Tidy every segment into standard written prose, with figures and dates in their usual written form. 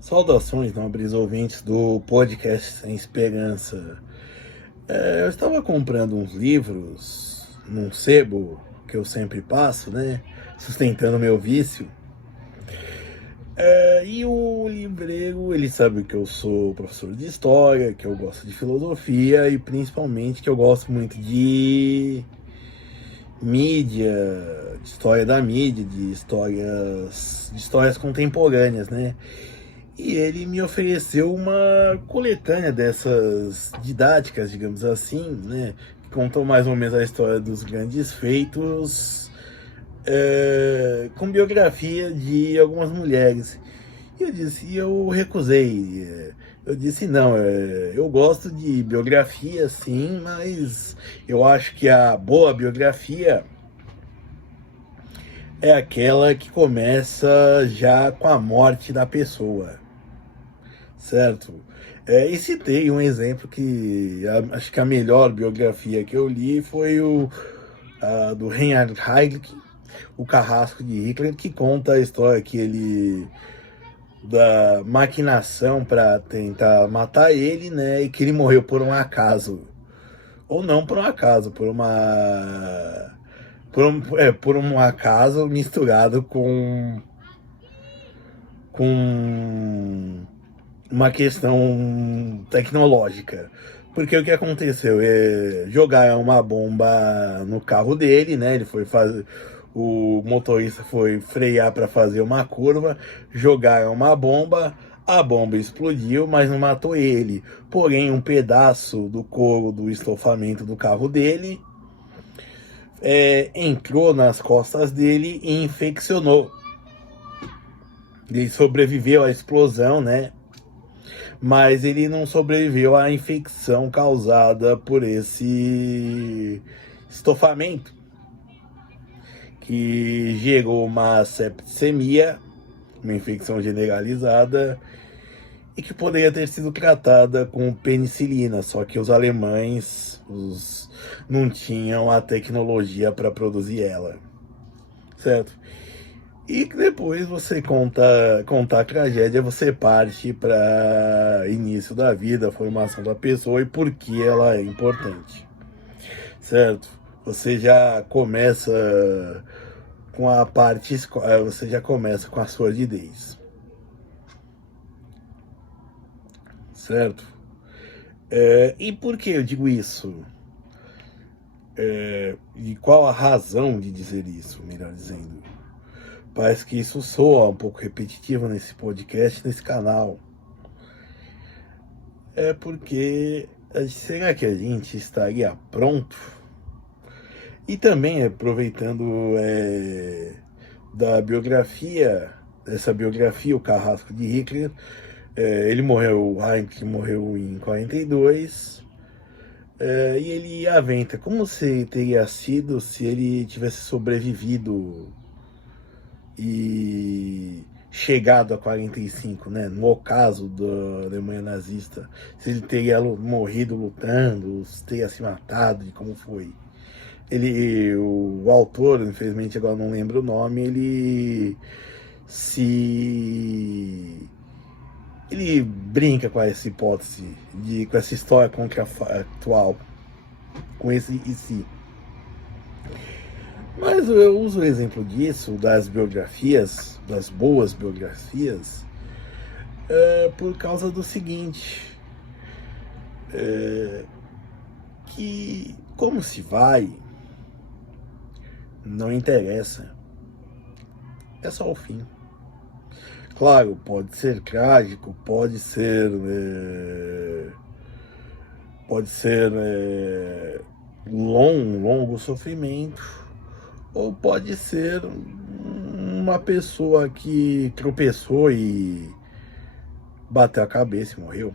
Saudações, nobres ouvintes do podcast Sem Esperança. Eu estava comprando uns livros num sebo que eu sempre passo, né? Sustentando meu vício. E o livreiro, ele sabe que eu sou professor de história, que eu gosto de filosofia e principalmente que eu gosto muito de mídia, de história da mídia, de histórias contemporâneas, né? E ele me ofereceu uma coletânea dessas didáticas, digamos assim, né? Que contam mais ou menos a história dos grandes feitos, com biografia de algumas mulheres. E eu recusei. Eu disse, não, eu gosto de biografia, sim, mas eu acho que a boa biografia é aquela que começa já com a morte da pessoa, certo? E citei um exemplo que acho que a melhor biografia que eu li foi a do Reinhard Heydrich, o Carrasco de Hitler, que conta a história que ele da maquinação para tentar matar ele, né? E que ele morreu por um acaso, ou não por um acaso, por um acaso misturado com uma questão tecnológica. Porque o que aconteceu? Jogaram uma bomba no carro dele, né? Ele foi fazer. O motorista foi frear para fazer uma curva, jogaram uma bomba, a bomba explodiu, mas não matou ele. Porém, um pedaço do couro do estofamento do carro dele entrou nas costas dele e infeccionou. Ele sobreviveu à explosão, né? Mas ele não sobreviveu à infecção causada por esse estofamento, que gerou uma septicemia, uma infecção generalizada, e que poderia ter sido tratada com penicilina, só que os alemães não tinham a tecnologia para produzir ela, certo? E depois você conta a tragédia, você parte para início da vida, a formação da pessoa e por que ela é importante, certo? Você já começa com a parte, você já começa com a sordidez, certo? E por que eu digo isso? E qual a razão de dizer isso, melhor dizendo? Parece que isso soa um pouco repetitivo nesse podcast, nesse canal. Porque será que a gente estaria pronto? E também aproveitando da biografia, dessa biografia, o Carrasco de Hitler, ele morreu, Heinrich morreu em 42, e ele aventa como se teria sido se ele tivesse sobrevivido e chegado a 45, né? No ocaso da Alemanha nazista, se ele teria morrido lutando, se teria se matado, e como foi. O autor, infelizmente agora não lembro o nome, ele brinca com essa hipótese, com essa história contrafactual, com esse e se. Mas eu uso o exemplo disso, das biografias, das boas biografias, por causa do seguinte, que como se vai, não interessa, é só o fim. Claro, pode ser trágico, pode ser longo sofrimento, ou pode ser uma pessoa que tropeçou e bateu a cabeça e morreu.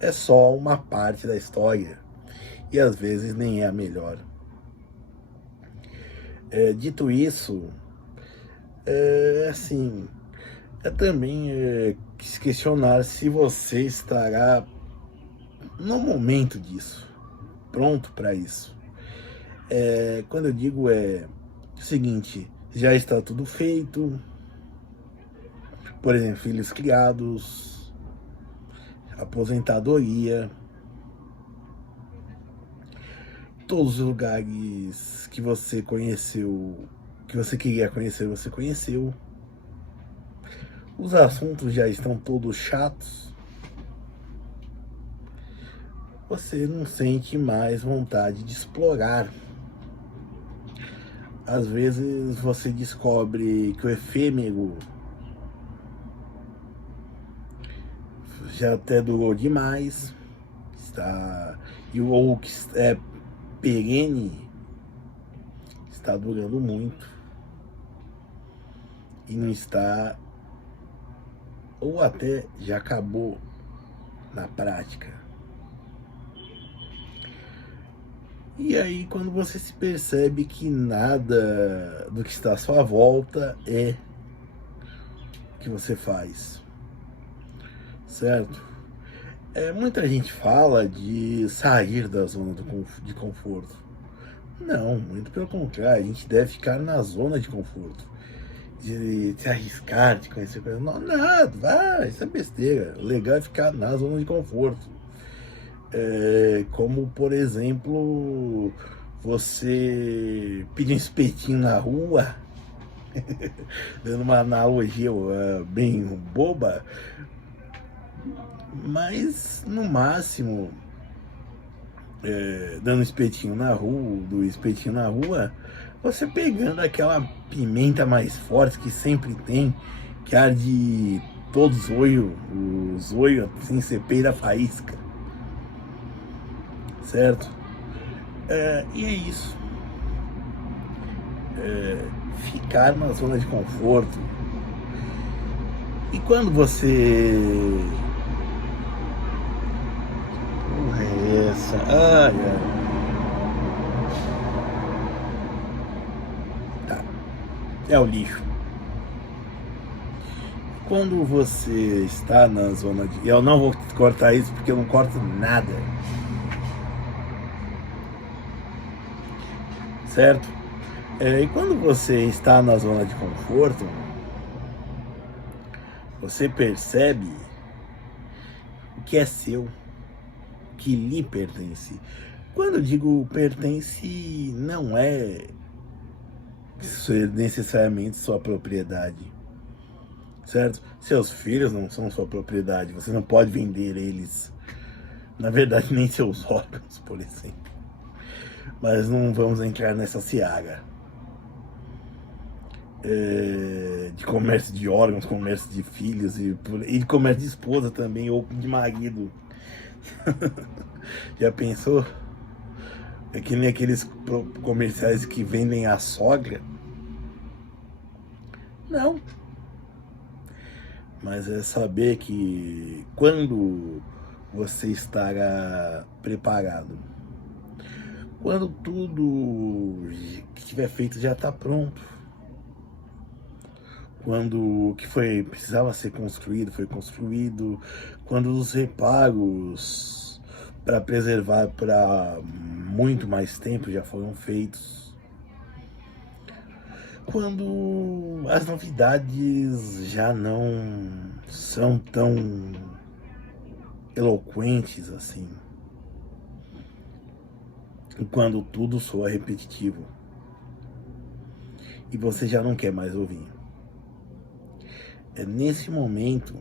É só uma parte da história e às vezes nem é a melhor. Dito isso, assim, também se questionar se você estará no momento disso, pronto para isso. Quando eu digo o seguinte, já está tudo feito, por exemplo, filhos criados, aposentadoria, todos os lugares que você conheceu, que você queria conhecer, você conheceu. Os assuntos já estão todos chatos. Você não sente mais vontade de explorar. Às vezes você descobre que o efêmero já até durou demais, ou que é perene, está durando muito e não está, ou até já acabou na prática. E aí, quando você se percebe que nada do que está à sua volta é o que você faz, certo? Muita gente fala de sair da zona de conforto. Não, muito pelo contrário, a gente deve ficar na zona de conforto. De se arriscar, de conhecer coisas. Não, nada, isso é besteira. O legal é ficar na zona de conforto. Como, por exemplo, você pedir um espetinho na rua, dando uma analogia bem boba, mas no máximo, dando espetinho na rua, do espetinho na rua, você pegando aquela pimenta mais forte que sempre tem, que arde todos os olhos, sem ser peira faísca, certo? E é isso. Ficar na zona de conforto. E quando você... Porra, é essa? Ai, ai. Tá. É o lixo. Quando você está na zona de... Eu não vou cortar isso porque eu não corto nada. Certo? E quando você está na zona de conforto, você percebe o que é seu, o que lhe pertence. Quando eu digo pertence, não é necessariamente sua propriedade, certo? Seus filhos não são sua propriedade, você não pode vender eles. Na verdade, nem seus órgãos, por exemplo. Mas não vamos entrar nessa seara. De comércio de órgãos, comércio de filhos e de comércio de esposa também, ou de marido. Já pensou? É que nem aqueles comerciais que vendem a sogra. Não. Mas é saber que quando você estará preparado, quando tudo que tiver feito já está pronto, quando o que precisava ser construído foi construído, quando os reparos para preservar para muito mais tempo já foram feitos, quando as novidades já não são tão eloquentes assim, e quando tudo soa repetitivo e você já não quer mais ouvir. É nesse momento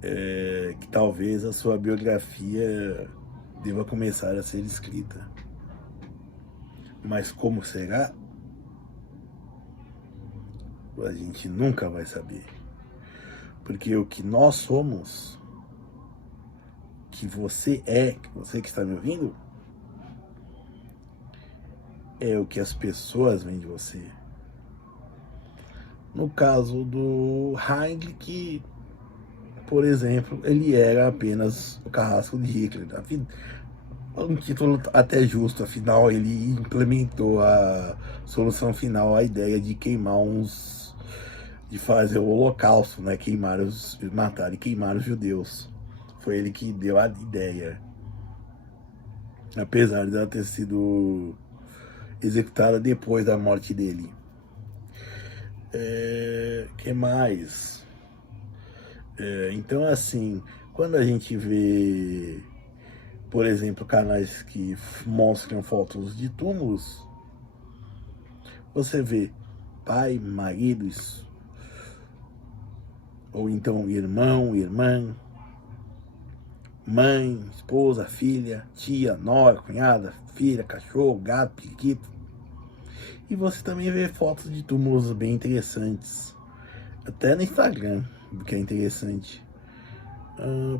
que talvez a sua biografia deva começar a ser escrita. Mas como será? A gente nunca vai saber. Porque o que nós somos, que você que está me ouvindo, é o que as pessoas veem de você. No caso do Heinrich, por exemplo, ele era apenas o carrasco de Hitler. Um título até justo, afinal ele implementou a solução final, a ideia de queimar de fazer o holocausto, né? Matar e queimar os judeus. Foi ele que deu a ideia. Apesar de ela ter sido executada depois da morte dele. Que mais? Então, assim, quando a gente vê, por exemplo, canais que mostram fotos de túmulos, você vê pai, maridos, ou então irmão, irmã, mãe, esposa, filha, tia, nora, cunhada, filha, cachorro, gato, periquito. E você também vê fotos de túmulos bem interessantes, até no Instagram, que é interessante.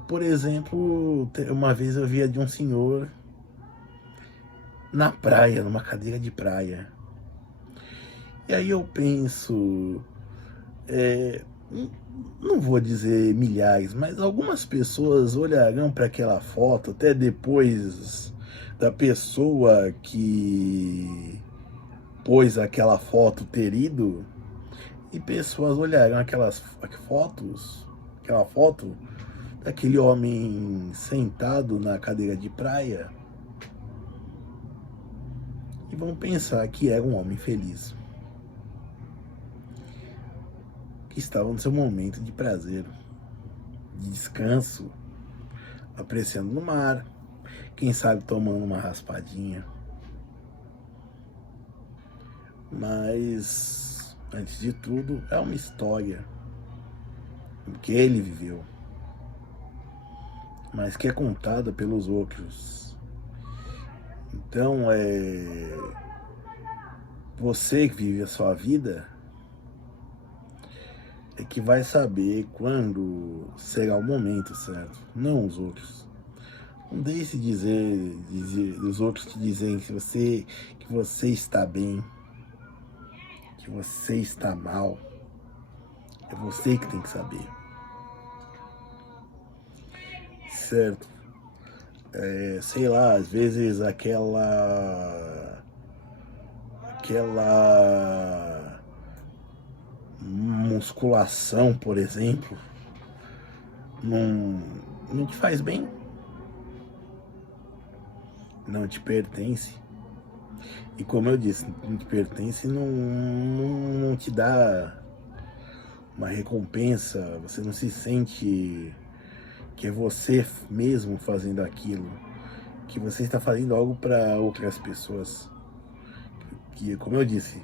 Por exemplo, uma vez eu vi a de um senhor na praia, numa cadeira de praia. E aí eu penso, não vou dizer milhares, mas algumas pessoas olharão para aquela foto até depois da pessoa que pôs aquela foto ter ido, e pessoas olharão aquela foto daquele homem sentado na cadeira de praia e vão pensar que era um homem feliz, que estava no seu momento de prazer, de descanso, apreciando no mar, quem sabe tomando uma raspadinha. Mas, antes de tudo, é uma história que ele viveu, mas que é contada pelos outros. Então, você que vive a sua vida é que vai saber quando será o momento certo, não os outros. Não deixe dizer os outros te dizerem que você está bem, que você está mal. É você que tem que saber, certo? Sei lá, às vezes aquela musculação, por exemplo, não te faz bem, não te pertence. E como eu disse, não te pertence, não te dá uma recompensa, você não se sente que é você mesmo fazendo aquilo, que você está fazendo algo para outras pessoas. Que, como eu disse,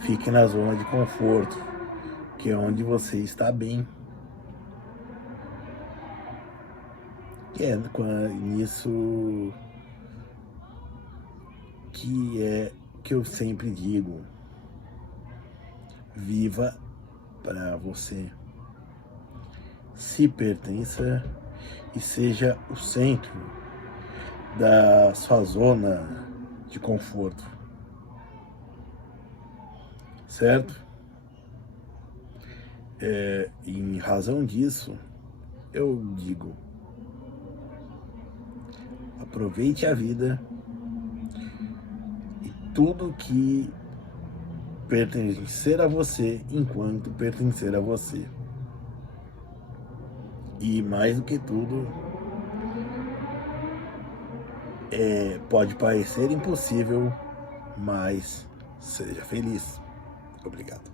fique na zona de conforto, que é onde você está bem. E é nisso que eu sempre digo: viva para você, se pertença e seja o centro da sua zona de conforto, certo? Em razão disso, eu digo: aproveite a vida e tudo que pertencer a você enquanto pertencer a você. E mais do que tudo, pode parecer impossível, mas seja feliz. Obrigado.